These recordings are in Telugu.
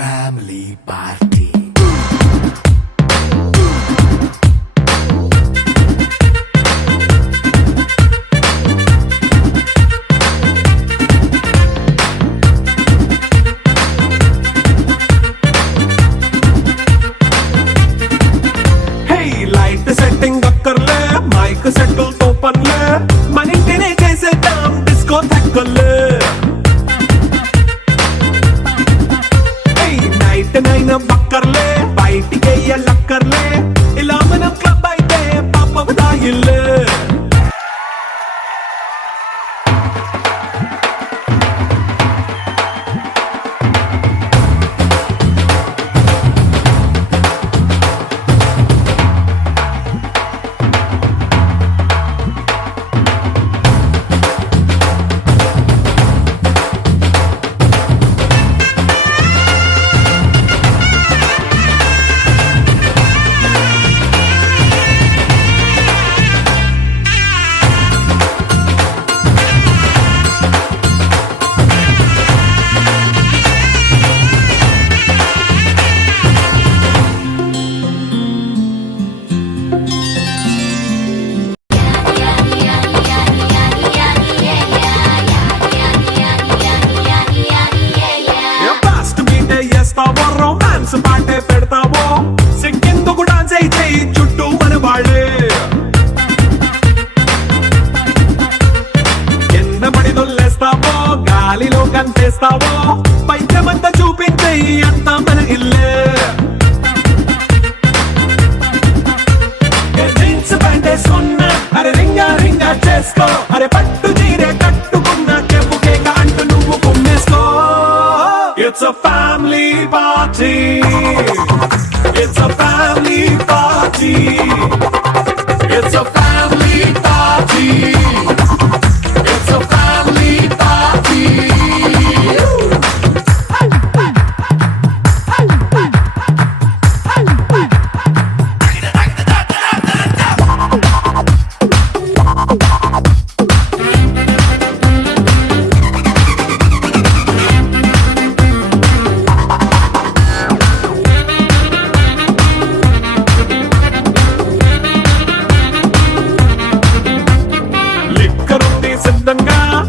family party. సెట్టింగ్ అక్కర్లే మైక్ సెట్టులతో పనిలే మన ఇంటినే చేసేద్దాం డిస్కో థెక్కలే నైట్ నైన్ బక్కర్లే బయటికి వెయ్యలక్కర్లే ఇలా మనం క్లబ్ అయితే పాప దాయిల్లే రొమాన్స్ పాటే పెడతావో సిగ్గెందుకు డాన్స్ అయితే చుట్టూ మన వాళ్ళే ఎన్న పడి దొల్లేస్తావో గాలిలో కనిపిస్తావో పైచమంతా చూపించే అంతా మన ఇల్లే జీన్స్ ప్యాంటేసుకున్నా అరే రింగా రింగా చేసుకో అరే పట్టు చీరే కట్టుకున్నా చెప్పు కేక అంటూ నువ్వు కుమ్మేసుకో. It's a family party. It's a family party. It's a family party. It's a family party.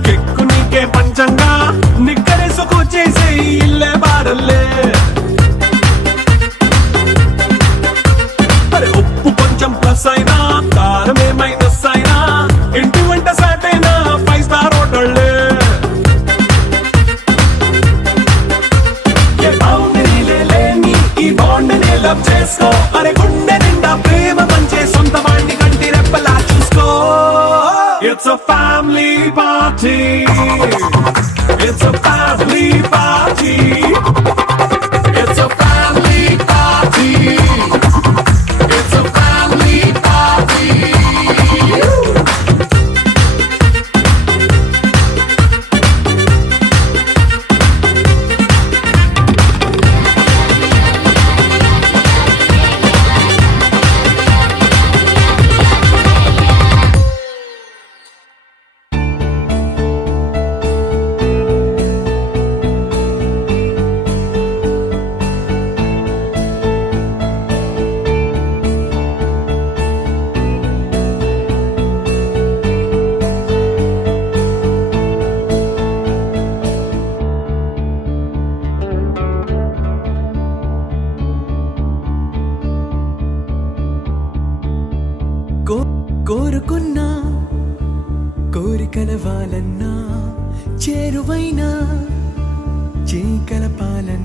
కెక్కు నీకే పంచంగా నిక్కరేసుకొచ్చేసే ఇల్లే బారల్లే మరి ఉప్పు కొంచెం ప్లస్ అయినా కారమే మైనస్ అయినా ఇంటి వంట సాటైనా 5 స్టార్ హోటళ్ళే ఏ బౌండరీలే లేని ఈ బాండ్ని లవ్ చేసుకో అరే గుండె నిండా ప్రేమ పంచే సొంత వాడిని కంటి రెప్పలా చూసుకో. It's a family party. It's a family party. It's a family party. It's a family party. కోరుకున్నా కోరికల వాలన్నా చేరువైనా చేకల పాలన